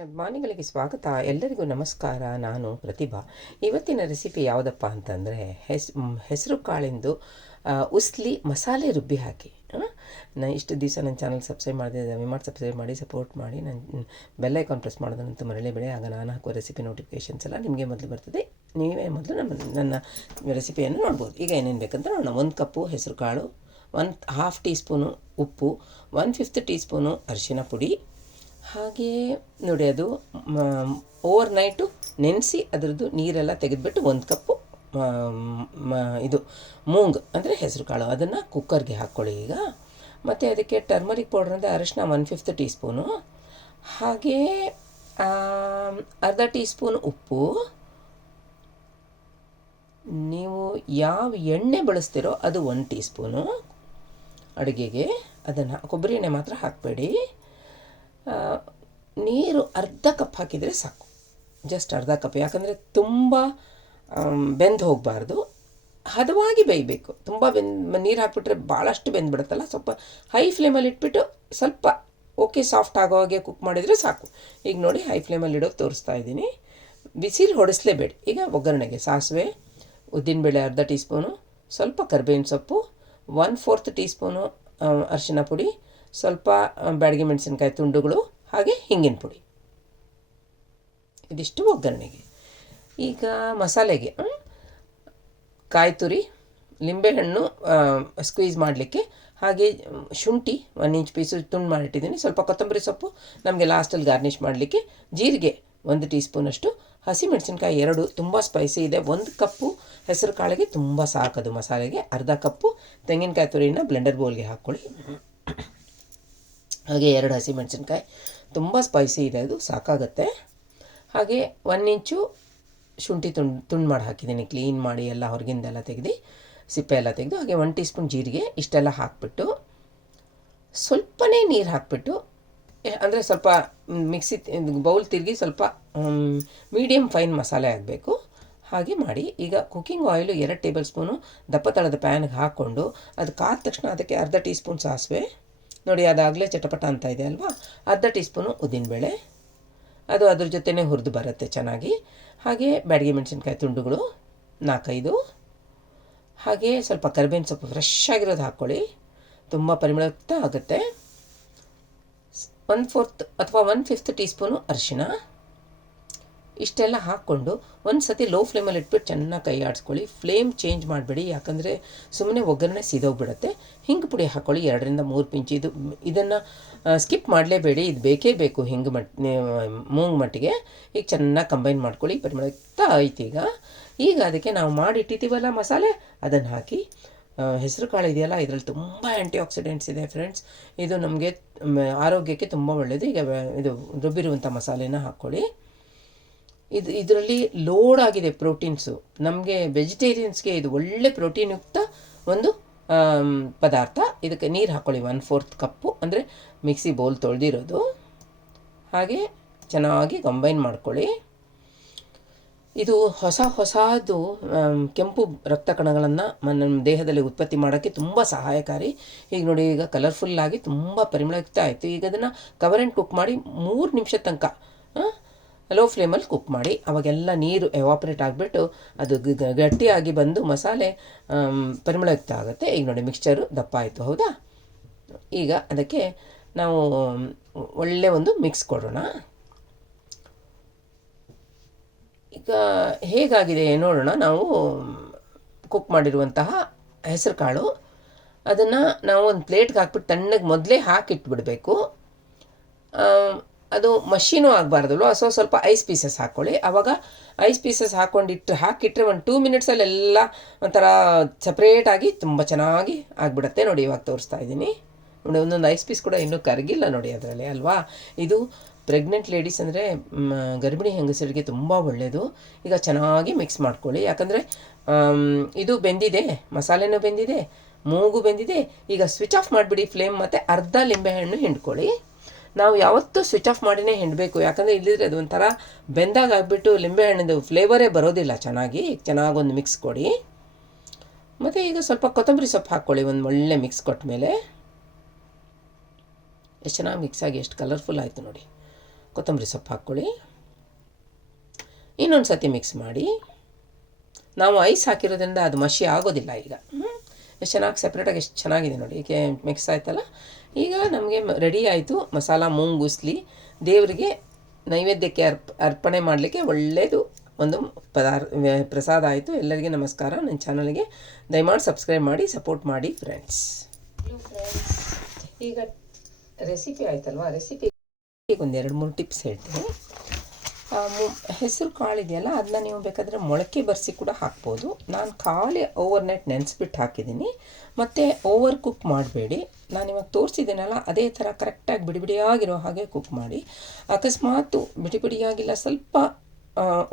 ಅಭಿಮಾನಿಗಳಿಗೆ ಸ್ವಾಗತ. ಎಲ್ಲರಿಗೂ ನಮಸ್ಕಾರ. ನಾನು ಪ್ರತಿಭಾ. ಇವತ್ತಿನ ರೆಸಿಪಿ ಯಾವುದಪ್ಪ ಅಂತಂದರೆ, ಹೆಸ್ ಹೆಸರು ಕಾಳಿಂದು ಉಸ್ಲಿ ಮಸಾಲೆ ರುಬ್ಬಿ ಹಾಕಿ. ನಾನು ಇಷ್ಟು ದಿವಸ ನನ್ನ ಚಾನಲ್ ಸಬ್ಸ್ಕ್ರೈಬ್ ಮಾಡಿದೆ ದಯಮಾಡಿ ಸಬ್ಸ್ಕ್ರೈಬ್ ಮಾಡಿ ಸಪೋರ್ಟ್ ಮಾಡಿ ನನ್ನ ಬೆಲ್ ಐಕಾನ್ ಪ್ರೆಸ್ ಮಾಡೋದನ್ನಂತೂ ಮರಲೇಬೇಡಿ ಆಗ ನಾನು ಹಾಕುವ ರೆಸಿಪಿ ನೋಟಿಫಿಕೇಷನ್ಸ್ ಎಲ್ಲ ನಿಮಗೆ ಮೊದಲು ಬರ್ತದೆ. ನೀವೇ ಮೊದಲು ನಮ್ಮ, ನನ್ನ ರೆಸಿಪಿಯನ್ನು ನೋಡ್ಬೋದು. ಈಗ ಏನೇನು ಬೇಕಂತ ನೋಡೋಣ. ಒಂದು ಕಪ್ಪು ಹೆಸರು ಕಾಳು ಒನ್ ಹಾಫ್ ಟೀ ಸ್ಪೂನು ಉಪ್ಪು ಒನ್ ಫಿಫ್ತ್ ಟೀ ಸ್ಪೂನು ಅರಿಶಿನ ಪುಡಿ ಹಾಗೆಯೇ ನೋಡಿ ಅದು ಓವರ್ ನೈಟು ನೆನೆಸಿ ಅದರದ್ದು ನೀರೆಲ್ಲ ತೆಗೆದುಬಿಟ್ಟು ಒಂದು ಕಪ್ಪು ಇದು ಮೂಂಗ್ ಅಂದರೆ ಹೆಸರು ಕಾಳು, ಅದನ್ನು ಕುಕ್ಕರ್ಗೆ ಹಾಕ್ಕೊಳ್ಳಿ ಈಗ. ಮತ್ತು ಅದಕ್ಕೆ ಟರ್ಮರಿಕ್ ಪೌಡರ್ ಅಂದರೆ ಅರಿಶಿನ ಒನ್ ಫಿಫ್ತ್ ಟೀ ಸ್ಪೂನು ಹಾಗೆಯೇ ಅರ್ಧ ಟೀ ಸ್ಪೂನ್ ಉಪ್ಪು. ನೀವು ಯಾವ ಎಣ್ಣೆ ಬಳಸ್ತೀರೋ ಅದು ಒನ್ ಟೀ ಸ್ಪೂನು ಅಡುಗೆಗೆ ಅದನ್ನು, ಕೊಬ್ಬರಿ ಎಣ್ಣೆ ಮಾತ್ರ ಹಾಕಬೇಡಿ. ನೀರು ಅರ್ಧ ಕಪ್ ಹಾಕಿದರೆ ಸಾಕು. ಜಸ್ಟ್ ಅರ್ಧ ಕಪ್. ಯಾಕಂದರೆ ತುಂಬ ಬೆಂದು ಹೋಗಬಾರ್ದು. ಹದವಾಗಿ ಬೇಯಬೇಕು. ತುಂಬ ಬೆಂದು, ನೀರು ಹಾಕಿಬಿಟ್ರೆ ಭಾಳಷ್ಟು ಬೆಂದ್ಬಿಡುತ್ತಲ್ಲ ಸ್ವಲ್ಪ ಹೈ ಫ್ಲೇಮಲ್ಲಿ ಇಟ್ಬಿಟ್ಟು ಸ್ವಲ್ಪ ಓಕೆ ಸಾಫ್ಟ್ ಆಗೋ ಹಾಗೆ ಕುಕ್ ಮಾಡಿದರೆ ಸಾಕು. ಈಗ ನೋಡಿ ಹೈ ಫ್ಲೇಮಲ್ಲಿ ಇಡೋಕೆ ತೋರಿಸ್ತಾ ಇದ್ದೀನಿ. ಬಿಸಿಲು ಹೊಡಿಸ್ಲೇಬೇಡಿ. ಈಗ ಒಗ್ಗರಣೆಗೆ ಸಾಸಿವೆ, ಉದ್ದಿನಬೇಳೆ ಅರ್ಧ ಟೀ ಸ್ಪೂನು ಸ್ವಲ್ಪ ಕರ್ಬೇವಿನ ಸೊಪ್ಪು ಒನ್ ಫೋರ್ತ್ ಟೀ ಸ್ಪೂನು ಅರಿಶಿನ ಪುಡಿ, ಸ್ವಲ್ಪ ಬ್ಯಾಡಗಿ ಮೆಣಸಿನ್ಕಾಯಿ ತುಂಡುಗಳು ಹಾಗೆ ಹಿಂಗಿನ ಪುಡಿ. ಇದಿಷ್ಟು ಒಗ್ಗರಣೆಗೆ. ಈಗ ಮಸಾಲೆಗೆ ಕಾಯಿ ತುರಿ, ಲಿಂಬೆಹಣ್ಣು ಸ್ಕ್ವೀಸ್ ಮಾಡಲಿಕ್ಕೆ ಹಾಗೆ ಶುಂಠಿ ಒನ್ ಇಂಚ್ ಪೀಸು ತುಂಡು ಮಾಡಿಟ್ಟಿದ್ದೀನಿ. ಸ್ವಲ್ಪ ಕೊತ್ತಂಬರಿ ಸೊಪ್ಪು, ನಮಗೆ ಲಾಸ್ಟಲ್ಲಿ ಗಾರ್ನಿಷ್ ಮಾಡಲಿಕ್ಕೆ ಜೀರಿಗೆ ಒಂದು ಟೀ ಸ್ಪೂನಷ್ಟು ಹಸಿಮೆಣಸಿನ್ಕಾಯಿ ಎರಡು, ತುಂಬ ಸ್ಪೈಸಿ ಇದೆ. ಒಂದು ಕಪ್ಪು ಹೆಸರು ಕಾಳಿಗೆ ತುಂಬ ಸಾಕದು ಮಸಾಲೆಗೆ. ಅರ್ಧ ಕಪ್ಪು ತೆಂಗಿನಕಾಯಿ ತುರಿನ ಬ್ಲೆಂಡರ್ ಬೌಲ್ಗೆ ಹಾಕ್ಕೊಳ್ಳಿ. ಹಾಗೆ ಎರಡು ಹಸಿಮೆಣಸಿನ್ಕಾಯಿ. ತುಂಬ ಸ್ಪೈಸಿ ಇದೆ ಅದು, ಸಾಕಾಗತ್ತೆ. ಹಾಗೆ ಒನ್ ಇಂಚು ಶುಂಠಿ ತುಂಡು ತುಂಡು ಮಾಡಿ ಹಾಕಿದ್ದೀನಿ. ಕ್ಲೀನ್ ಮಾಡಿ ಎಲ್ಲ ಹೊರಗಿಂದೆಲ್ಲ ತೆಗೆದು, ಸಿಪ್ಪೆ ಎಲ್ಲ ತೆಗೆದು, ಹಾಗೆ ಒನ್ ಟೀ ಸ್ಪೂನ್ ಜೀರಿಗೆ ಇಷ್ಟೆಲ್ಲ ಹಾಕಿಬಿಟ್ಟು, ಸ್ವಲ್ಪನೇ ನೀರು ಹಾಕಿಬಿಟ್ಟು ಅಂದರೆ ಸ್ವಲ್ಪ ಮಿಕ್ಸಿ ಬೌಲ್ ತಿರುಗಿ ಸ್ವಲ್ಪ ಮೀಡಿಯಮ್ ಫೈನ್ ಮಸಾಲೆ ಆಗಬೇಕು. ಹಾಗೆ ಮಾಡಿ, ಈಗ ಕುಕ್ಕಿಂಗ್ ಆಯಿಲು ಎರಡು ಟೇಬಲ್ ಸ್ಪೂನು ದಪ್ಪ ತಳದ ಪ್ಯಾನ್ಗೆ ಹಾಕ್ಕೊಂಡು, ಅದು ಕಾದ ತಕ್ಷಣ ಅದಕ್ಕೆ ಅರ್ಧ ಟೀ ಸ್ಪೂನ್ ಸಾಸಿವೆ ನೋಡಿ, ಅದಾಗಲೇ ಚಟಪಟ ಅಂತ ಇದೆ ಅಲ್ವಾ? ಅರ್ಧ ಟೀ ಸ್ಪೂನು ಉದ್ದಿನಬೇಳೆ ಅದು ಅದ್ರ ಜೊತೆನೇ ಹುರಿದು ಬರುತ್ತೆ ಚೆನ್ನಾಗಿ. ಹಾಗೆ ಬ್ಯಾಡಿಗೆ ಮೆಣಸಿನ್ಕಾಯಿ ತುಂಡುಗಳು, ನಾಲ್ಕೈದು. ಹಾಗೆ ಸ್ವಲ್ಪ ಕರಿಬೇವಿನ ಸೊಪ್ಪು ಫ್ರೆಶ್ ಆಗಿರೋದು ಹಾಕ್ಕೊಳ್ಳಿ. ತುಂಬ ಪರಿಮಳಯುಕ್ತ ಆಗುತ್ತೆ. ಒನ್ ಫೋರ್ತ್ ಅಥವಾ ಒನ್ ಫಿಫ್ತ್ ಟೀ ಸ್ಪೂನು ಅರಿಶಿನ ಇಷ್ಟೆಲ್ಲ ಹಾಕ್ಕೊಂಡು ಒಂದು ಸತಿ ಲೋ ಫ್ಲೇಮಲ್ಲಿ ಇಟ್ಬಿಟ್ಟು ಚೆನ್ನಾಗಿ ಕೈ ಆಡಿಸ್ಕೊಳ್ಳಿ. ಫ್ಲೇಮ್ ಚೇಂಜ್ ಮಾಡಬೇಡಿ. ಯಾಕಂದರೆ ಸುಮ್ಮನೆ ಒಗ್ಗರಣೆ ಸಿದೋಗ್ಬಿಡುತ್ತೆ. ಹಿಂಗೆ ಪುಡಿ ಹಾಕ್ಕೊಳ್ಳಿ ಎರಡರಿಂದ ಮೂರು ಪಿಂಚ್. ಇದು ಇದನ್ನು ಸ್ಕಿಪ್ ಮಾಡಲೇಬೇಡಿ. ಇದು ಬೇಕೇ ಬೇಕು ಹಿಂಗೆ ಮಟ್ ಮೂಂಗ್ ಮಟ್ಟಿಗೆ. ಈಗ ಚೆನ್ನಾಗಿ ಕಂಬೈನ್ ಮಾಡ್ಕೊಳ್ಳಿ. ಪರಿಮಳಯುಕ್ತ ಆಯ್ತು ಈಗ. ಈಗ ಅದಕ್ಕೆ ನಾವು ಮಾಡಿಟ್ಟಿದ್ದೀವಲ್ಲ ಮಸಾಲೆ? ಅದನ್ನು ಹಾಕಿ ಹೆಸರು ಕಾಳು ಇದೆಯಲ್ಲ, ಇದರಲ್ಲಿ ತುಂಬ ಆ್ಯಂಟಿ ಆಕ್ಸಿಡೆಂಟ್ಸ್ ಇದೆ ಫ್ರೆಂಡ್ಸ್ ಇದು ನಮಗೆ ಆರೋಗ್ಯಕ್ಕೆ ತುಂಬ ಒಳ್ಳೆಯದು ಈಗ, ಇದು ರುಬ್ಬಿರುವಂಥ ಮಸಾಲೆನ ಹಾಕ್ಕೊಳ್ಳಿ ಇದು ಇದರಲ್ಲಿ ಲೋಡ್ ಆಗಿದೆ ಪ್ರೋಟೀನ್ಸು ನಮಗೆ ವೆಜಿಟೇರಿಯನ್ಸ್ಗೆ ಇದು ಒಳ್ಳೆ ಪ್ರೋಟೀನ್ಯುಕ್ತ ಒಂದು ಪದಾರ್ಥ. ಇದಕ್ಕೆ ನೀರು ಹಾಕ್ಕೊಳ್ಳಿ ಒನ್ ಫೋರ್ತ್ ಕಪ್ಪು ಅಂದರೆ ಮಿಕ್ಸಿ ಬೌಲ್ ತೊಳೆದಿರೋದು. ಹಾಗೆ ಚೆನ್ನಾಗಿ ಕಂಬೈನ್ ಮಾಡ್ಕೊಳ್ಳಿ. ಇದು ಹೊಸ ಹೊಸದು ಕೆಂಪು ರಕ್ತ ಕಣಗಳನ್ನು ನಮ್ಮ ದೇಹದಲ್ಲಿ ಉತ್ಪತ್ತಿ ಮಾಡೋಕ್ಕೆ ತುಂಬ ಸಹಾಯಕಾರಿ. ಈಗ ನೋಡಿ, ಈಗ ಕಲರ್ಫುಲ್ಲಾಗಿ ತುಂಬ ಪರಿಮಳಯುಕ್ತ ಆಯಿತು ಈಗ ಅದನ್ನು ಕವರ್ ಆ್ಯಂಡ್ ಕುಕ್ ಮಾಡಿ ಮೂರು ನಿಮಿಷ ತನಕ ಲೋ ಫ್ಲೇಮಲ್ಲಿ ಕುಕ್ ಮಾಡಿ, ಅವಾಗೆಲ್ಲ ನೀರು ಎವಾಪ್ರೇಟ್ ಆಗಿಬಿಟ್ಟು ಅದು ಗಟ್ಟಿಯಾಗಿ ಬಂದು ಮಸಾಲೆ ಪರಿಮಳಯುಕ್ತ ಆಗುತ್ತೆ. ಈಗ ನೋಡಿ ಮಿಕ್ಸ್ಚರು ದಪ್ಪ ಆಯಿತು, ಹೌದಾ? ಈಗ ಅದಕ್ಕೆ ನಾವು, ಒಳ್ಳೆ ಒಂದು ಮಿಕ್ಸ್ ಕೊಡೋಣ. ಈಗ ಹೇಗಾಗಿದೆ ನೋಡೋಣ. ನಾವು ಕುಕ್ ಮಾಡಿರುವಂತಹ ಹೆಸರು ಕಾಳು ಅದನ್ನು ನಾವು ಒಂದು ಪ್ಲೇಟ್ಗೆ ಹಾಕ್ಬಿಟ್ಟು ತಣ್ಣಗೆ ಮೊದಲೇ ಹಾಕಿಟ್ಬಿಡಬೇಕು. ಅದು ಮಷೀನು ಆಗಬಾರ್ದಲ್ವ? ಸೊ ಸ್ವಲ್ಪ ಐಸ್ ಪೀಸಸ್ ಹಾಕ್ಕೊಳ್ಳಿ ಆವಾಗ ಐಸ್ ಪೀಸಸ್ ಹಾಕ್ಕೊಂಡಿಟ್ಟು ಹಾಕಿಟ್ರೆ ಒಂದು ಟೂ ಮಿನಿಟ್ಸಲ್ಲಿ ಎಲ್ಲ ಒಂಥರ ಸಪ್ರೇಟಾಗಿ ತುಂಬ ಚೆನ್ನಾಗಿ ಆಗಿಬಿಡುತ್ತೆ. ನೋಡಿ, ಇವಾಗ ತೋರಿಸ್ತಾ ಇದ್ದೀನಿ. ನೋಡಿ, ಒಂದೊಂದು ಐಸ್ ಪೀಸ್ ಕೂಡ ಇನ್ನೂ ಕರಗಿಲ್ಲ ನೋಡಿ ಅದರಲ್ಲಿ, ಅಲ್ವಾ? ಇದು ಪ್ರೆಗ್ನೆಂಟ್ ಲೇಡೀಸ್ ಅಂದರೆ ಗರ್ಭಿಣಿ ಹೆಂಗಸರಿಗೆ ತುಂಬ ಒಳ್ಳೆಯದು ಈಗ ಚೆನ್ನಾಗಿ ಮಿಕ್ಸ್ ಮಾಡ್ಕೊಳ್ಳಿ. ಯಾಕಂದರೆ ಇದು ಬೆಂದಿದೆ, ಮಸಾಲೆನೂ ಬೆಂದಿದೆ, ಮೂಗು ಬೆಂದಿದೆ. ಈಗ ಸ್ವಿಚ್ ಆಫ್ ಮಾಡಿಬಿಡಿ ಫ್ಲೇಮ್ ಮತ್ತು ಅರ್ಧ ಲಿಂಬೆಹಣ್ಣು ಹಿಂಡ್ಕೊಳ್ಳಿ. ನಾವು ಯಾವತ್ತೂ ಸ್ವಿಚ್ ಆಫ್ ಮಾಡಿನೇ ಹಿಂಡಬೇಕು ಯಾಕಂದರೆ ಇಲ್ಲಿದ್ರೆ ಅದು ಒಂಥರ ಬೆಂದಾಗ ಆಗಿಬಿಟ್ಟು ಲಿಂಬೆಹಣ್ಣಿಂದು ಫ್ಲೇವರೇ ಬರೋದಿಲ್ಲ ಚೆನ್ನಾಗಿ. ಚೆನ್ನಾಗಿ ಒಂದು ಮಿಕ್ಸ್ ಕೊಡಿ. ಮತ್ತು ಈಗ ಸ್ವಲ್ಪ ಕೊತ್ತಂಬರಿ ಸೊಪ್ಪು ಹಾಕ್ಕೊಳ್ಳಿ, ಒಂದು ಒಳ್ಳೆ ಮಿಕ್ಸ್ ಕೊಟ್ಟ ಮೇಲೆ ಎಷ್ಟು ಚೆನ್ನಾಗಿ ಮಿಕ್ಸ್ ಆಗಿ, ಎಷ್ಟು ಕಲರ್ಫುಲ್ ಆಯಿತು ನೋಡಿ. ಕೊತ್ತಂಬರಿ ಸೊಪ್ಪು ಹಾಕ್ಕೊಳ್ಳಿ. ಇನ್ನೊಂದು ಸತಿ ಮಿಕ್ಸ್ ಮಾಡಿ. ನಾವು ಐಸ್ ಹಾಕಿರೋದ್ರಿಂದ ಅದು ಮಷಿ ಆಗೋದಿಲ್ಲ ಈಗ. ಎಷ್ಟು ಚೆನ್ನಾಗಿ ಸಪ್ರೇಟಾಗಿ ಎಷ್ಟು ಚೆನ್ನಾಗಿದೆ ನೋಡಿ. ಈಗ ಮಿಕ್ಸ್ ಆಯ್ತಲ್ಲ? ಈಗ ನಮಗೆ ರೆಡಿ ಆಯಿತು ಮಸಾಲ ಮೂಂಗೂಸ್ಲಿ. ದೇವರಿಗೆ ನೈವೇದ್ಯಕ್ಕೆ ಅರ್ಪ ಅರ್ಪಣೆ ಮಾಡಲಿಕ್ಕೆ ಒಳ್ಳೆಯದು ಒಂದು ಪದಾರ್ಥ ಪ್ರಸಾದ ಆಯಿತು. ಎಲ್ಲರಿಗೆ ನಮಸ್ಕಾರ. ನನ್ನ ಚಾನಲ್ಗೆ ದಯಮಾಡಿ ಸಬ್ಸ್ಕ್ರೈಬ್ ಮಾಡಿ ಸಪೋರ್ಟ್ ಮಾಡಿ ಫ್ರೆಂಡ್ಸ್ ಈಗ ರೆಸಿಪಿ ಆಯ್ತಲ್ವಾ? ರೆಸಿಪಿ ಒಂದು ಎರಡು ಮೂರು ಟಿಪ್ಸ್ ಹೇಳ್ತೀನಿ. ಹೆಸರು ಕಾಳು ಇದೆಯಲ್ಲ ಅದನ್ನ ನೀವು ಬೇಕಾದರೆ ಮೊಳಕೆ ಬರೆಸಿ ಕೂಡ ಹಾಕ್ಬೋದು. ನಾನು ಖಾಲಿ ಓವರ್ ನೈಟ್ ನೆನೆಸ್ಬಿಟ್ಟು ಹಾಕಿದ್ದೀನಿ. ಮತ್ತು ಓವರ್ ಕುಕ್ ಮಾಡಬೇಡಿ. ನಾನು ಇವಾಗ ತೋರಿಸಿದ್ದೀನಲ್ಲ, ಅದೇ ಥರ ಕರೆಕ್ಟಾಗಿ ಬಿಡಿ ಬಿಡಿಯಾಗಿರೋ ಹಾಗೆ ಕುಕ್ ಮಾಡಿ. ಅಕಸ್ಮಾತು ಬಿಡಿ ಬಿಡಿಯಾಗಿಲ್ಲ, ಸ್ವಲ್ಪ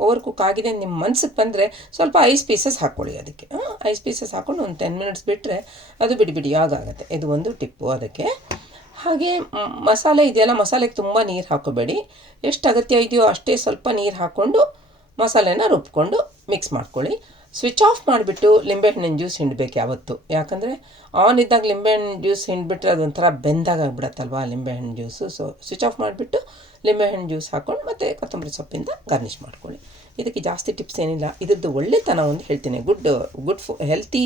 ಓವರ್ ಕುಕ್ ಆಗಿದೆ ನಿಮ್ಮ ಮನ್ಸಿಗೆ ಬಂದರೆ ಸ್ವಲ್ಪ ಐಸ್ ಪೀಸಸ್ ಹಾಕ್ಕೊಳ್ಳಿ ಅದಕ್ಕೆ. ಐಸ್ ಪೀಸಸ್ ಹಾಕ್ಕೊಂಡು ಒಂದು ಟೆನ್ ಮಿನಿಟ್ಸ್ ಬಿಟ್ಟರೆ ಅದು ಬಿಡಿ ಬಿಡಿಯಾಗುತ್ತೆ ಇದು ಒಂದು ಟಿಪ್ಪು ಅದಕ್ಕೆ. ಹಾಗೆ ಮಸಾಲೆ ಇದೆಯಲ್ಲ ಮಸಾಲೆಗೆ ತುಂಬ ನೀರು ಹಾಕೋಬೇಡಿ. ಎಷ್ಟು ಅಗತ್ಯ ಇದೆಯೋ ಅಷ್ಟೇ ಸ್ವಲ್ಪ ನೀರು ಹಾಕ್ಕೊಂಡು ಮಸಾಲೆನ ರುಬ್ಕೊಂಡು ಮಿಕ್ಸ್ ಮಾಡ್ಕೊಳ್ಳಿ. ಸ್ವಿಚ್ ಆಫ್ ಮಾಡಿಬಿಟ್ಟು ಲಿಂಬೆಹಣ್ಣಿನ ಜ್ಯೂಸ್ ಹಿಂಡಬೇಕು ಯಾವತ್ತು. ಯಾಕಂದರೆ ಆನ್ ಇದ್ದಾಗ ಲಿಂಬೆಹಣ್ಣು ಜ್ಯೂಸ್ ಹಿಂಡ್ಬಿಟ್ರೆ ಅದೊಂಥರ ಬೆಂದಾಗ ಆಗ್ಬಿಡತ್ತಲ್ವ ಲಿಂಬೆಹಣ್ಣು ಜ್ಯೂಸು ಸೊ ಸ್ವಿಚ್ ಆಫ್ ಮಾಡಿಬಿಟ್ಟು ಲಿಂಬೆಹಣ್ಣು ಜ್ಯೂಸ್ ಹಾಕ್ಕೊಂಡು ಮತ್ತು ಕೊತ್ತಂಬರಿ ಸೊಪ್ಪಿಂದ ಗಾರ್ನಿಷ್ ಮಾಡ್ಕೊಳ್ಳಿ. ಇದಕ್ಕೆ ಜಾಸ್ತಿ ಟಿಪ್ಸ್ ಏನಿಲ್ಲ. ಇದ್ರದ್ದು ಒಳ್ಳೆತನ ಒಂದು ಹೇಳ್ತೀನಿ. ಗುಡ್ ಗುಡ್ ಫು ಹೆಲ್ತಿ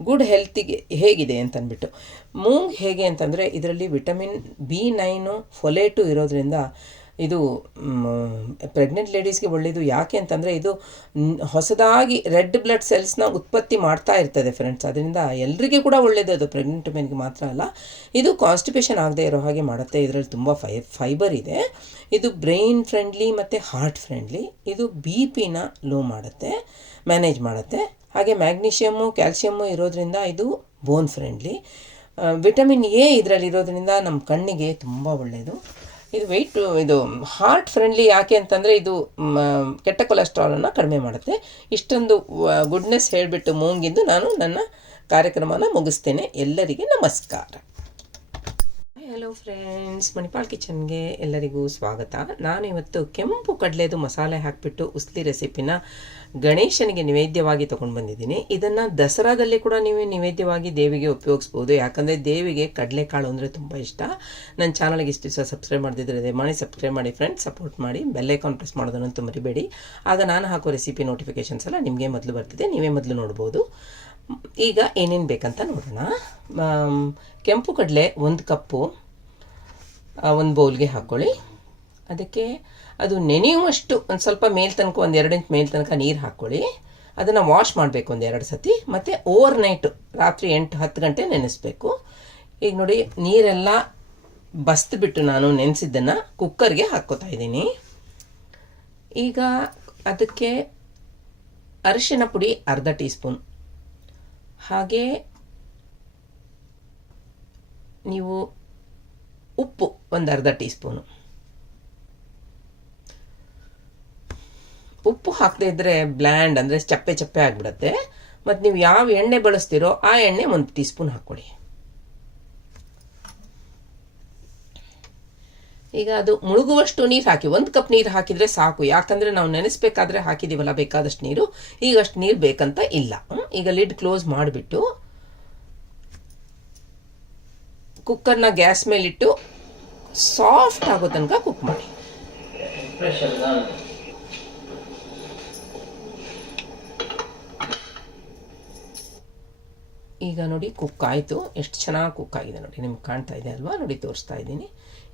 ಗುಡ್ ಹೆಲ್ತಿಗೆ ಹೇಗಿದೆ ಅಂತಂದ್ಬಿಟ್ಟು ಮೂಂಗ್ ಹೇಗೆ ಅಂತಂದರೆ ಇದರಲ್ಲಿ ವಿಟಮಿನ್ ಬಿ ನೈನು ಫೊಲೇಟು ಇರೋದ್ರಿಂದ ಇದು ಪ್ರೆಗ್ನೆಂಟ್ ಲೇಡೀಸ್ಗೆ ಒಳ್ಳೆಯದು ಯಾಕೆ ಅಂತಂದರೆ ಇದು ಹೊಸದಾಗಿ ರೆಡ್ ಬ್ಲಡ್ ಸೆಲ್ಸ್ನ ಉತ್ಪತ್ತಿ ಮಾಡ್ತಾ ಇರ್ತದೆ ಫ್ರೆಂಡ್ಸ್. ಅದರಿಂದ ಎಲ್ರಿಗೂ ಕೂಡ ಒಳ್ಳೆಯದು ಅದು ಪ್ರೆಗ್ನೆಂಟ್ ವುಮೆನ್ಗೆ ಮಾತ್ರ ಅಲ್ಲ. ಇದು ಕಾನ್ಸ್ಟಿಪೇಷನ್ ಆಗದೆ ಇರೋ ಹಾಗೆ ಮಾಡುತ್ತೆ. ಇದರಲ್ಲಿ ತುಂಬ ಫೈ, ಫೈಬರ್ ಇದೆ. ಇದು ಬ್ರೈನ್ ಫ್ರೆಂಡ್ಲಿ ಮತ್ತು ಹಾರ್ಟ್ ಫ್ರೆಂಡ್ಲಿ. ಇದು ಬಿ ಪಿನ ಲೋ ಮಾಡುತ್ತೆ, ಮ್ಯಾನೇಜ್ ಮಾಡುತ್ತೆ. ಹಾಗೆ ಮ್ಯಾಗ್ನೀಷಿಯಮ್ಮು, ಕ್ಯಾಲ್ಶಿಯಮ್ಮು ಇರೋದರಿಂದ ಇದು ಬೋನ್ ಫ್ರೆಂಡ್ಲಿ ವಿಟಮಿನ್ ಎ ಇದರಲ್ಲಿರೋದ್ರಿಂದ ನಮ್ಮ ಕಣ್ಣಿಗೆ ತುಂಬ ಒಳ್ಳೆಯದು ಇದು ವೆಯ್ಟ್ ಇದು ಹಾರ್ಟ್ ಫ್ರೆಂಡ್ಲಿ ಯಾಕೆ ಅಂತಂದರೆ ಇದು ಕೆಟ್ಟ ಕೊಲೆಸ್ಟ್ರಾಲನ್ನು ಕಡಿಮೆ ಮಾಡುತ್ತೆ. ಇಷ್ಟೊಂದು ಗುಡ್ನೆಸ್ ಹೇಳಿಬಿಟ್ಟು ಮೂಂಗಿದ್ದು ನಾನು ನನ್ನ ಕಾರ್ಯಕ್ರಮನ ಮುಗಿಸ್ತೇನೆ. ಎಲ್ಲರಿಗೆ ನಮಸ್ಕಾರ. ಹಲೋ ಫ್ರೆಂಡ್ಸ್ ಮಣಿಪಾಲ್ ಕಿಚನ್ಗೆ ಎಲ್ಲರಿಗೂ ಸ್ವಾಗತ. ನಾನು ಇವತ್ತು ಕೆಂಪು ಕಡಲೆದು ಮಸಾಲೆ ಹಾಕಿಬಿಟ್ಟು ಉಸ್ಲಿ ರೆಸಿಪಿನ ಗಣೇಶನಿಗೆ ನಿವೇದ್ಯವಾಗಿ ತೊಗೊಂಡು ಬಂದಿದ್ದೀನಿ. ಇದನ್ನು ದಸರಾದಲ್ಲಿ ಕೂಡ ನೀವು ನಿವೇದ್ಯವಾಗಿ ದೇವಿಗೆ ಉಪಯೋಗಿಸ್ಬೋದು. ಯಾಕಂದರೆ ದೇವಿಗೆ ಕಡಲೆಕಾಳು ಅಂದರೆ ತುಂಬ ಇಷ್ಟ. ನನ್ನ ಚಾನಲ್ಗೆ ಇಷ್ಟು ದಿವಸ ಸಬ್ಸ್ಕ್ರೈಬ್ ಮಾಡದಿದ್ದರೆ ದಯಮಾಡಿ ಸಬ್ಸ್ಕ್ರೈಬ್ ಮಾಡಿ ಫ್ರೆಂಡ್ಸ್ ಸಪೋರ್ಟ್ ಮಾಡಿ. ಬೆಲ್ ಐಕಾನ್ ಪ್ರೆಸ್ ಮಾಡೋದನ್ನಂತೂ ಮರಿಬೇಡಿ. ಆಗ ನಾನು ಹಾಕೋ ರೆಸಿಪಿ ನೋಟಿಫಿಕೇಷನ್ಸ್ ಎಲ್ಲ ನಿಮಗೆ ಮೊದಲು ಬರ್ತಿದೆ. ನೀವೇ ಮೊದಲು ನೋಡ್ಬೋದು. ಈಗ ಏನೇನು ಬೇಕಂತ ನೋಡೋಣ. ಕೆಂಪು ಕಡಲೆ ಒಂದು ಕಪ್ಪು ಒಂದು ಬೌಲ್ಗೆ ಹಾಕ್ಕೊಳ್ಳಿ ಅದಕ್ಕೆ ಅದು ನೆನೆಯುವಷ್ಟು ಒಂದು ಸ್ವಲ್ಪ ಮೇಲ್ ತನಕ, ಒಂದು ಎರಡು ಇಂಚ್ ಮೇಲ್ ತನಕ ನೀರು ಹಾಕ್ಕೊಳ್ಳಿ ಅದನ್ನು ವಾಶ್ ಮಾಡಬೇಕು ಒಂದು ಎರಡು ಸತಿ. ಮತ್ತು ಓವರ್ ನೈಟು ರಾತ್ರಿ ಎಂಟು, ಹತ್ತು ಗಂಟೆ ನೆನೆಸ್ಬೇಕು. ಈಗ ನೋಡಿ, ನೀರೆಲ್ಲ ಬಸ್ದುಬಿಟ್ಟು ನಾನು ನೆನೆಸಿದ್ದನ್ನು ಕುಕ್ಕರ್ಗೆ ಹಾಕ್ಕೋತಾ ಇದ್ದೀನಿ. ಈಗ ಅದಕ್ಕೆ ಅರಿಶಿನ ಪುಡಿ ಅರ್ಧ ಟೀ ಸ್ಪೂನ್ ಹಾಗೆ ನೀವು ಉಪ್ಪು ಒಂದು ಅರ್ಧ ಟೀ ಸ್ಪೂನು ಉಪ್ಪು ಹಾಕದೇ ಇದ್ದರೆ ಬ್ಲ್ಯಾಂಡ್ ಅಂದರೆ ಚಪ್ಪೆ ಚಪ್ಪೆ ಆಗಿಬಿಡತ್ತೆ. ಮತ್ತು ನೀವು ಯಾವ ಎಣ್ಣೆ ಬಳಸ್ತೀರೋ ಆ ಎಣ್ಣೆ ಒಂದು ಟೀ ಸ್ಪೂನ್ ಈಗ ಅದು ಮುಳುಗುವಷ್ಟು ನೀರು ಹಾಕಿ, ಒಂದು ಕಪ್ ನೀರು ಹಾಕಿದರೆ ಸಾಕು. ಯಾಕಂದರೆ ನಾವು ನೆನೆಸ್ಬೇಕಾದ್ರೆ ಹಾಕಿದ್ದೀವಲ್ಲ ಬೇಕಾದಷ್ಟು ನೀರು. ಈಗ ಅಷ್ಟು ನೀರು ಬೇಕಂತ ಇಲ್ಲ. ಈಗ ಲಿಡ್ ಕ್ಲೋಸ್ ಮಾಡಿಬಿಟ್ಟು ಕುಕ್ಕರ್ನ ಗ್ಯಾಸ್ ಮೇಲಿಟ್ಟು ಸಾಫ್ಟ್ ಆಗೋ ತನಕ ಕುಕ್ ಮಾಡಿ. ಈಗ ನೋಡಿ ಕುಕ್ ಆಯಿತು. ಎಷ್ಟು ಚೆನ್ನಾಗಿ ಕುಕ್ ಆಗಿದೆ ನೋಡಿ. ನಿಮ್ಗೆ ಕಾಣ್ತಾ ಇದೆ ಅಲ್ವಾ? ನೋಡಿ, ತೋರಿಸ್ತಾ ಇದ್ದೀನಿ.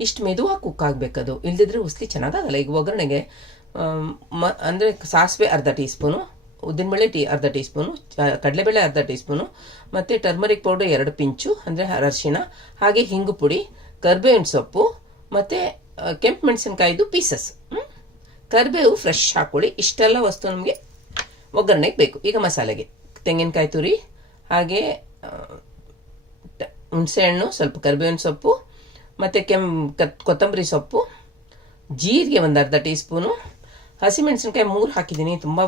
ಇಷ್ಟು ಮೆದುವಾಗಿ ಕುಕ್ ಆಗಬೇಕದು. ಇಲ್ದಿದ್ರೆ ಉಸ್ಲಿ ಚೆನ್ನಾಗಾಗಲ್ಲ ಈಗ ಒಗ್ಗರಣೆಗೆ ಮ, ಅಂದರೆ ಸಾಸಿವೆ ಅರ್ಧ ಟೀ ಸ್ಪೂನು ಉದ್ದಿನಬೇಳೆ ಟೀ ಅರ್ಧ ಟೀ ಸ್ಪೂನು ಕಡಲೆಬೇಳೆ ಅರ್ಧ ಟೀ ಸ್ಪೂನು ಮತ್ತು ಟರ್ಮರಿಕ್ ಪೌಡರ್ ಎರಡು ಪಿಂಚು, ಅಂದರೆ ಅರಶಿನ, ಹಾಗೆ ಹಿಂಗು ಪುಡಿ ಕರ್ಬೇವಿನ ಸೊಪ್ಪು, ಮತ್ತು ಕೆಂಪು ಮೆಣಸಿನ್ಕಾಯ್ದು ಪೀಸಸ್ ಕರಿಬೇವು ಫ್ರೆಶ್ ಹಾಕ್ಕೊಳ್ಳಿ ಇಷ್ಟೆಲ್ಲ ವಸ್ತು ನಮಗೆ ಒಗ್ಗರಣೆಗೆ ಬೇಕು. ಈಗ ಮಸಾಲೆಗೆ. ತೆಂಗಿನಕಾಯಿ ತುರಿ, ಹಾಗೆ ಹುಣಸೆಹಣ್ಣು ಸ್ವಲ್ಪ ಕರಿಬೇವಿನ ಸೊಪ್ಪು, ಮತ್ತು ಕೆಂ ಕತ್, ಕೊತ್ತಂಬರಿ ಸೊಪ್ಪು, ಜೀರಿಗೆ ಒಂದು ಅರ್ಧ ಟೀ ಸ್ಪೂನು ಹಸಿಮೆಣಸಿನ್ಕಾಯಿ ಮೂರು ಹಾಕಿದ್ದೀನಿ. ತುಂಬ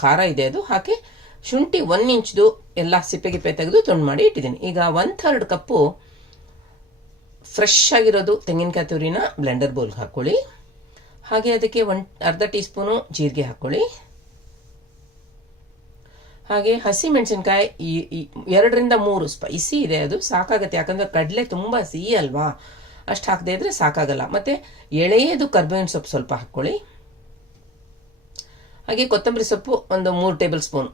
ಖಾರ ಇದೆ ಅದು. ಹಾಕಿ ಶುಂಠಿ ಒನ್ ಇಂಚ್ದು ಎಲ್ಲ ಸಿಪ್ಪೆ ಗಿಪ್ಪೆ ತೆಗೆದು ತುಂಡು ಮಾಡಿ ಇಟ್ಟಿದ್ದೀನಿ. ಈಗ ಒನ್ ಥರ್ಡ್ ಕಪ್ಪು ಫ್ರೆಶ್ ಆಗಿರೋದು ತೆಂಗಿನಕಾಯಿ ತುರಿನ ಬ್ಲೆಂಡರ್ ಬೌಲ್ಗೆ ಹಾಕ್ಕೊಳ್ಳಿ ಹಾಗೆ ಅದಕ್ಕೆ ಒನ್ ಅರ್ಧ ಟೀ ಸ್ಪೂನು ಜೀರಿಗೆ ಹಾಕ್ಕೊಳ್ಳಿ ಹಾಗೆ ಹಸಿ ಮೆಣಸಿನ್ಕಾಯಿ ಈ ಎರಡರಿಂದ ಮೂರು ಸ್ಪೈಸಿ ಇದೆ ಅದು, ಸಾಕಾಗುತ್ತೆ. ಯಾಕಂದರೆ ಕಡಲೆ ತುಂಬ ಸಿಹಿ ಅಲ್ವಾ? ಅಷ್ಟು ಹಾಕದೇ ಇದ್ರೆ ಸಾಕಾಗಲ್ಲ. ಮತ್ತು ಎಳೆಯದು ಕರ್ಬೇವಿನ ಸೊಪ್ಪು ಸ್ವಲ್ಪ ಹಾಕ್ಕೊಳ್ಳಿ ಹಾಗೆ ಕೊತ್ತಂಬರಿ ಸೊಪ್ಪು ಒಂದು ಮೂರು ಟೇಬಲ್ ಸ್ಪೂನ್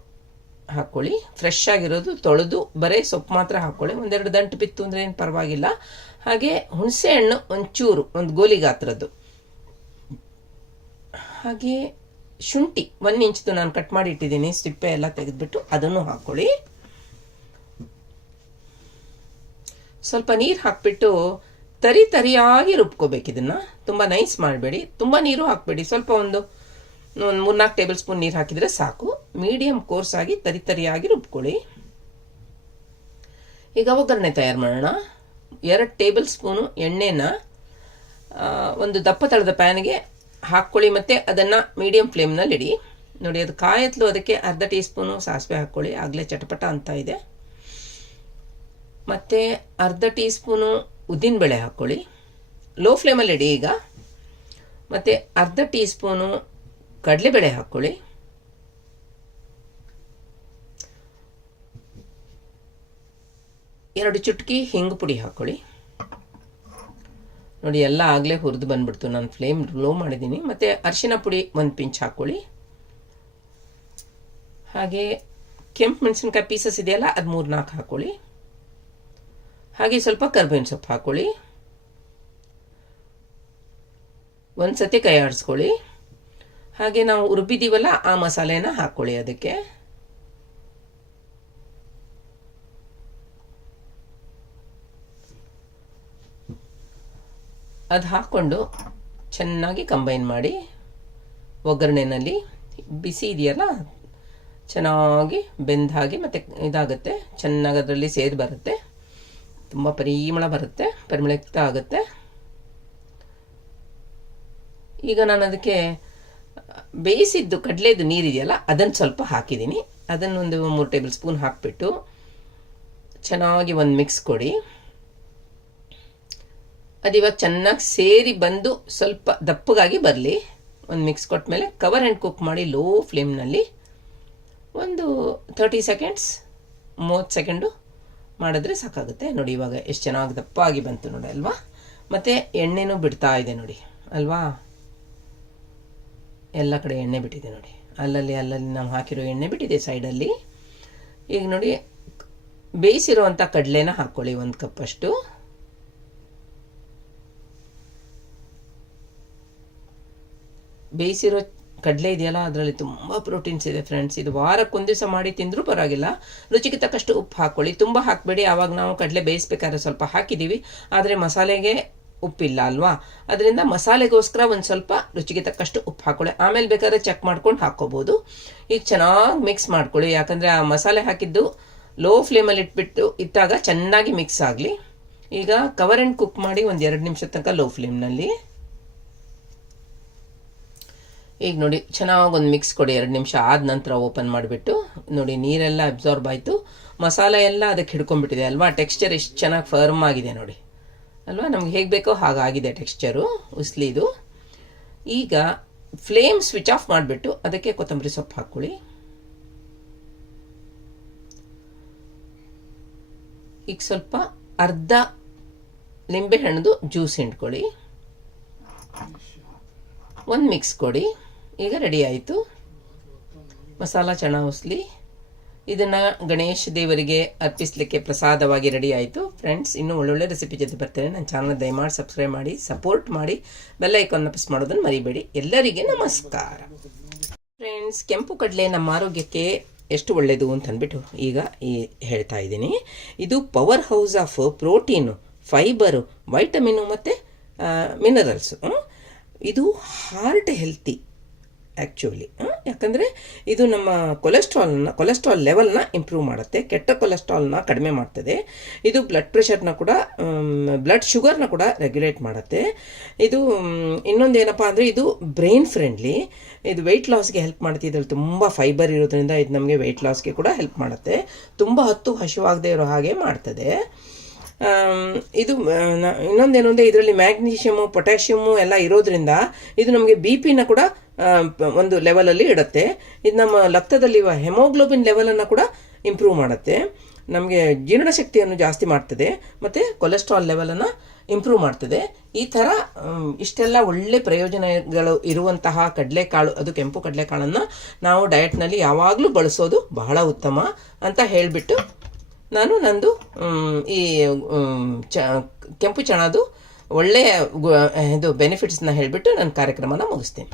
ಹಾಕ್ಕೊಳ್ಳಿ ಫ್ರೆಶ್ ಆಗಿರೋದು, ತೊಳೆದು, ಬರೀ ಸೊಪ್ಪು ಮಾತ್ರ ಹಾಕ್ಕೊಳ್ಳಿ ಒಂದೆರಡು ದಂಟು ಬಿತ್ತು ಅಂದರೆ ಏನು ಪರವಾಗಿಲ್ಲ. ಹಾಗೆ ಹುಣಸೆ ಹಣ್ಣು ಒಂಚೂರು, ಒಂದು ಗೋಲಿ ಗಾತ್ರದ್ದು. ಹಾಗೆ ಶುಂಠಿ ಒನ್ ಇಂಚ್ದು ನಾನು ಕಟ್ ಮಾಡಿ ಇಟ್ಟಿದ್ದೀನಿ, ಸಿಪ್ಪೆ ಎಲ್ಲ ತೆಗೆದ್ಬಿಟ್ಟು ಅದನ್ನು ಹಾಕ್ಕೊಳ್ಳಿ ಸ್ವಲ್ಪ ನೀರು ಹಾಕ್ಬಿಟ್ಟು ತರಿ ತರಿಯಾಗಿ ರುಬ್ಕೋಬೇಕು ಇದನ್ನು. ತುಂಬ ನೈಸ್ ಮಾಡಬೇಡಿ. ತುಂಬ ನೀರು ಹಾಕಬೇಡಿ. ಸ್ವಲ್ಪ ಒಂದು ಒಂದು ಮೂರ್ನಾಲ್ಕು ಟೇಬಲ್ ಸ್ಪೂನ್ ನೀರು ಹಾಕಿದರೆ ಸಾಕು. ಮೀಡಿಯಂ ಕೋರ್ಸ್ ಆಗಿ ತರಿ ತರಿಯಾಗಿ ರುಬ್ಕೊಳ್ಳಿ. ಈಗ ಒಗ್ಗರಣೆ ತಯಾರು ಮಾಡೋಣ. ಎರಡು ಟೇಬಲ್ ಸ್ಪೂನು ಎಣ್ಣೆನ ಒಂದು ದಪ್ಪ ತಳದ ಪ್ಯಾನ್ಗೆ ಹಾಕ್ಕೊಳ್ಳಿ ಮತ್ತು ಅದನ್ನು ಮೀಡಿಯಮ್ ಫ್ಲೇಮ್ನಲ್ಲಿ ಇಡಿ. ನೋಡಿ, ಅದು ಕಾಯತ್ಲು ಅದಕ್ಕೆ ಅರ್ಧ ಟೀ ಸ್ಪೂನು ಸಾಸಿವೆ ಹಾಕ್ಕೊಳ್ಳಿ ಆಗಲೇ ಚಟಪಟ ಅಂತ ಇದೆ. ಮತ್ತು ಅರ್ಧ ಟೀ ಸ್ಪೂನು ಉದ್ದಿನಬೇಳೆ ಹಾಕ್ಕೊಳ್ಳಿ ಲೋ ಫ್ಲೇಮಲ್ಲಿ ಇಡಿ ಈಗ. ಮತ್ತು ಅರ್ಧ ಟೀ ಸ್ಪೂನು ಕಡಲೆಬೇಳೆ ಹಾಕ್ಕೊಳ್ಳಿ ಎರಡು ಚುಟ್ಕಿ ಹಿಂಗು ಪುಡಿ ಹಾಕ್ಕೊಳ್ಳಿ ನೋಡಿ, ಎಲ್ಲ ಆಗಲೇ ಹುರಿದು ಬಂದ್ಬಿಡ್ತು. ನಾನು ಫ್ಲೇಮ್ ಲೋ ಮಾಡಿದ್ದೀನಿ ಮತ್ತು ಅರಿಶಿನ ಪುಡಿ ಒಂದು ಪಿಂಚ್ ಹಾಕ್ಕೊಳ್ಳಿ ಹಾಗೆ ಕೆಂಪು ಮೆಣಸಿನ್ಕಾಯಿ ಪೀಸಸ್ ಇದೆಯಲ್ಲ, ಅದು ಮೂರು ನಾಲ್ಕು ಹಾಕ್ಕೊಳ್ಳಿ ಹಾಗೆ ಸ್ವಲ್ಪ ಕರ್ಬೇವಿನ ಸೊಪ್ಪು ಹಾಕ್ಕೊಳ್ಳಿ ಒಂದು ಸತಿ ಕೈ ಆಡಿಸ್ಕೊಳ್ಳಿ ಹಾಗೆ ನಾವು ರುಬ್ಬಿದ್ದೀವಲ್ಲ ಆ ಮಸಾಲೆನ ಹಾಕ್ಕೊಳ್ಳಿ ಅದಕ್ಕೆ. ಅದು ಹಾಕ್ಕೊಂಡು ಚೆನ್ನಾಗಿ ಕಂಬೈನ್ ಮಾಡಿ ಒಗ್ಗರಣೆನಲ್ಲಿ ಬಿಸಿ ಇದೆಯಲ್ಲ, ಚೆನ್ನಾಗಿ ಬೆಂದಾಗಿ ಮತ್ತು ಇದಾಗುತ್ತೆ. ಚೆನ್ನಾಗಿ ಅದರಲ್ಲಿ ಸೇರಿ ಬರುತ್ತೆ. ತುಂಬ ಪರಿಮಳ ಬರುತ್ತೆ, ಪರಿಮಳಯುಕ್ತ ಆಗುತ್ತೆ. ಈಗ ನಾನು ಅದಕ್ಕೆ ಬೇಯಿಸಿದ್ದು ಕಡಲೆದು ನೀರಿದೆಯಲ್ಲ ಅದನ್ನು ಸ್ವಲ್ಪ ಹಾಕಿದ್ದೀನಿ. ಅದನ್ನೊಂದು ಮೂರು ಟೇಬಲ್ ಸ್ಪೂನ್ ಹಾಕಿಬಿಟ್ಟು ಚೆನ್ನಾಗಿ ಒಂದು ಮಿಕ್ಸ್ ಕೊಡಿ. ಅದು ಚೆನ್ನಾಗಿ ಸೇರಿ ಬಂದು ಸ್ವಲ್ಪ ದಪ್ಪಗಾಗಿ ಬರಲಿ. ಒಂದು ಮಿಕ್ಸ್ ಕೊಟ್ಟ ಮೇಲೆ ಕವರ್ ಆ್ಯಂಡ್ ಕುಕ್ ಮಾಡಿ ಲೋ ಫ್ಲೇಮ್ನಲ್ಲಿ ಒಂದು ತರ್ಟಿ ಸೆಕೆಂಡ್ಸ್ ಮೂವತ್ತು ಸೆಕೆಂಡು ಮಾಡಿದ್ರೆ ಸಾಕಾಗುತ್ತೆ. ನೋಡಿ ಇವಾಗ ಎಷ್ಟು ಚೆನ್ನಾಗಿ ದಪ್ಪಾಗಿ ಬಂತು ನೋಡಿ ಅಲ್ವಾ? ಮತ್ತು ಎಣ್ಣೆನೂ ಬಿಡ್ತಾ ಇದೆ ನೋಡಿ. ಅಲ್ವಾ? ಎಲ್ಲ ಕಡೆ ಎಣ್ಣೆ ಬಿಟ್ಟಿದೆ ನೋಡಿ. ಅಲ್ಲಲ್ಲಿ ಅಲ್ಲಲ್ಲಿ ನಾವು ಹಾಕಿರೋ ಎಣ್ಣೆ ಬಿಟ್ಟಿದೆ ಸೈಡಲ್ಲಿ. ಈಗ ನೋಡಿ ಬೇಯಿಸಿರುವಂಥ ಕಡಲೆನ ಹಾಕ್ಕೊಳ್ಳಿ ಒಂದು ಕಪ್ಪಷ್ಟು. ಬೇಯಿಸಿರೋ ಕಡಲೆ ಇದೆಯಲ್ಲ, ಅದರಲ್ಲಿ ತುಂಬ ಪ್ರೋಟೀನ್ಸ್ ಇದೆ ಫ್ರೆಂಡ್ಸ್ ಇದು ವಾರಕ್ಕೊಂದು ದಿವಸ ಮಾಡಿ ತಿಂದರೂ ಪರವಾಗಿಲ್ಲ. ರುಚಿಗೆ ತಕ್ಕಷ್ಟು ಉಪ್ಪು ಹಾಕ್ಕೊಳ್ಳಿ ತುಂಬ ಹಾಕಬೇಡಿ. ಆವಾಗ ನಾವು ಕಡಲೆ ಬೇಯಿಸ್ಬೇಕಾದ್ರೆ ಸ್ವಲ್ಪ ಹಾಕಿದ್ದೀವಿ ಆದರೆ ಮಸಾಲೆಗೆ ಉಪ್ಪಿಲ್ಲ ಅಲ್ವಾ? ಅದರಿಂದ ಮಸಾಲೆಗೋಸ್ಕರ ಒಂದು ಸ್ವಲ್ಪ ರುಚಿಗೆ ತಕ್ಕಷ್ಟು ಉಪ್ಪು ಹಾಕ್ಕೊಳ್ಳಿ ಆಮೇಲೆ ಬೇಕಾದ್ರೆ ಚೆಕ್ ಮಾಡ್ಕೊಂಡು ಹಾಕ್ಕೋಬೋದು ಈಗ ಚೆನ್ನಾಗಿ ಮಿಕ್ಸ್ ಮಾಡ್ಕೊಳ್ಳಿ. ಯಾಕಂದರೆ ಆ ಮಸಾಲೆ ಹಾಕಿದ್ದು ಲೋ ಫ್ಲೇಮಲ್ಲಿ ಇಟ್ಬಿಟ್ಟು ಇಟ್ಟಾಗ ಚೆನ್ನಾಗಿ ಮಿಕ್ಸ್ ಆಗಲಿ. ಈಗ ಕವರ್ ಆ್ಯಂಡ್ ಕುಕ್ ಮಾಡಿ ಒಂದು ಎರಡು ನಿಮಿಷ ತನಕ ಲೋ ಫ್ಲೇಮ್ನಲ್ಲಿ ಈಗ ನೋಡಿ ಚೆನ್ನಾಗಿ ಒಂದು ಮಿಕ್ಸ್ ಕೊಡಿ, ಎರಡು ನಿಮಿಷ ಆದ ನಂತರ ಓಪನ್ ಮಾಡಿಬಿಟ್ಟು, ನೋಡಿ ನೀರೆಲ್ಲ ಅಬ್ಸಾರ್ಬ್ ಆಯಿತು. ಮಸಾಲೆ ಎಲ್ಲ ಅದಕ್ಕೆ ಹಿಡ್ಕೊಂಡ್ಬಿಟ್ಟಿದೆ ಅಲ್ವಾ? ಟೆಕ್ಸ್ಚರ್ ಎಷ್ಟು ಚೆನ್ನಾಗಿ ಫರ್ಮ್ ಆಗಿದೆ ನೋಡಿ. ಅಲ್ವಾ? ನಮ್ಗೆ ಹೇಗೆ ಬೇಕೋ ಹಾಗಾಗಿದೆ ಟೆಕ್ಸ್ಚರು ಉಸ್ಲಿದು ಈಗ ಫ್ಲೇಮ್ ಸ್ವಿಚ್ ಆಫ್ ಮಾಡಿಬಿಟ್ಟು ಅದಕ್ಕೆ ಕೊತ್ತಂಬರಿ ಸೊಪ್ಪು ಹಾಕ್ಕೊಳ್ಳಿ. ಈಗ ಸ್ವಲ್ಪ ಅರ್ಧ ಲಿಂಬೆಹಣ್ಣದು ಜ್ಯೂಸ್ ಹಿಂಡ್ಕೊಳ್ಳಿ. ಒಂದು ಮಿಕ್ಸ್ ಕೊಡಿ. ಈಗ ರೆಡಿ ಆಯಿತು ಮಸಾಲ ಚಣ ಉಸ್ಲಿ. ಇದನ್ನು ಗಣೇಶ ದೇವರಿಗೆ ಅರ್ಪಿಸಲಿಕ್ಕೆ ಪ್ರಸಾದವಾಗಿ ರೆಡಿ ಆಯಿತು ಫ್ರೆಂಡ್ಸ್ ಇನ್ನೂ ಒಳ್ಳೊಳ್ಳೆ ರೆಸಿಪಿ ಜೊತೆ ಬರ್ತೇನೆ ನನ್ನ ಚಾನಲ್ ದಯಮಾಡಿ ಸಬ್ಸ್ಕ್ರೈಬ್ ಮಾಡಿ ಸಪೋರ್ಟ್ ಮಾಡಿ ಬೆಲ್ಲ ಐಕಾನ್ ಪ್ರೆಸ್ ಮಾಡೋದನ್ನು ಮರಿಬೇಡಿ. ಎಲ್ಲರಿಗೆ ನಮಸ್ಕಾರ. ಫ್ರೆಂಡ್ಸ್ ಕೆಂಪು ಕಡಲೆ ನಮ್ಮ ಆರೋಗ್ಯಕ್ಕೆ ಎಷ್ಟು ಒಳ್ಳೆಯದು ಅಂತ ಅಂದ್ಬಿಟ್ಟು ಈಗ ಈ ಹೇಳ್ತಾ ಇದ್ದೀನಿ. ಇದು powerhouse of protein fibre vitamin ಮತ್ತು ಮಿನರಲ್ಸು ಇದು ಹಾರ್ಟ್ ಹೆಲ್ತಿ ಆ್ಯಕ್ಚುಲಿ ಯಾಕಂದರೆ ಇದು ನಮ್ಮ ಕೊಲೆಸ್ಟ್ರಾಲ್ನ ಕೊಲೆಸ್ಟ್ರಾಲ್ ಲೆವೆಲ್ನ ಇಂಪ್ರೂವ್ ಮಾಡುತ್ತೆ, ಕೆಟ್ಟ ಕೊಲೆಸ್ಟ್ರಾಲ್ನ ಕಡಿಮೆ ಮಾಡ್ತದೆ. ಇದು ಬ್ಲಡ್ ಪ್ರೆಷರ್ನ ಕೂಡ ಬ್ಲಡ್ ಶುಗರ್ನ ಕೂಡ ರೆಗ್ಯುಲೇಟ್ ಮಾಡುತ್ತೆ. ಇದು ಇನ್ನೊಂದು ಏನಪ್ಪ ಅಂದರೆ ಇದು ಬ್ರೈನ್ ಫ್ರೆಂಡ್ಲಿ ಇದು ವೆಯ್ಟ್ ಲಾಸ್ಗೆ ಹೆಲ್ಪ್ ಮಾಡುತ್ತೆ. ಇದರಲ್ಲಿ ತುಂಬ ಫೈಬರ್ ಇರೋದ್ರಿಂದ ಇದು ನಮಗೆ ವೆಯ್ಟ್ ಲಾಸ್ಗೆ ಕೂಡ ಹೆಲ್ಪ್ ಮಾಡುತ್ತೆ. ತುಂಬ ಹತ್ತು ಹಸಿವಾಗದೇ ಇರೋ ಹಾಗೆ ಮಾಡ್ತದೆ. ಇದು ಇನ್ನೊಂದೇನು ಅಂದರೆ ಇದರಲ್ಲಿ ಮ್ಯಾಗ್ನೀಷಿಯಮು ಪೊಟ್ಯಾಷಿಯಮು ಎಲ್ಲ ಇರೋದ್ರಿಂದ ಇದು ನಮಗೆ ಬಿ ಪಿನ ಕೂಡ ಒಂದು ಲೆವೆಲಲ್ಲಿ ಇಡುತ್ತೆ. ಇದು ನಮ್ಮ ರಕ್ತದಲ್ಲಿರುವ ಹೆಮೋಗ್ಲೋಬಿನ್ ಲೆವೆಲನ್ನು ಕೂಡ ಇಂಪ್ರೂವ್ ಮಾಡುತ್ತೆ. ನಮಗೆ ಜೀರ್ಣಶಕ್ತಿಯನ್ನು ಜಾಸ್ತಿ ಮಾಡ್ತದೆ, ಮತ್ತು ಕೊಲೆಸ್ಟ್ರಾಲ್ ಲೆವೆಲನ್ನು ಇಂಪ್ರೂವ್ ಮಾಡ್ತದೆ. ಈ ಥರ ಇಷ್ಟೆಲ್ಲ ಒಳ್ಳೆ ಪ್ರಯೋಜನಗಳು ಇರುವಂತಹ ಕಡಲೆಕಾಳು, ಅದು ಕೆಂಪು ಕಡಲೆಕಾಳನ್ನು ನಾವು ಡಯಟ್ನಲ್ಲಿ ಯಾವಾಗಲೂ ಬಳಸೋದು ಬಹಳ ಉತ್ತಮ ಅಂತ ಹೇಳಿಬಿಟ್ಟು ನಾನು ನಂದು ಈ ಚ, ಕೆಂಪು ಚಣದು ಒಳ್ಳೆಯ ಇದು ಬೆನಿಫಿಟ್ಸ್ನ ಹೇಳಿಬಿಟ್ಟು ನನ್ನ ಕಾರ್ಯಕ್ರಮನ ಮುಗಿಸ್ತೀನಿ.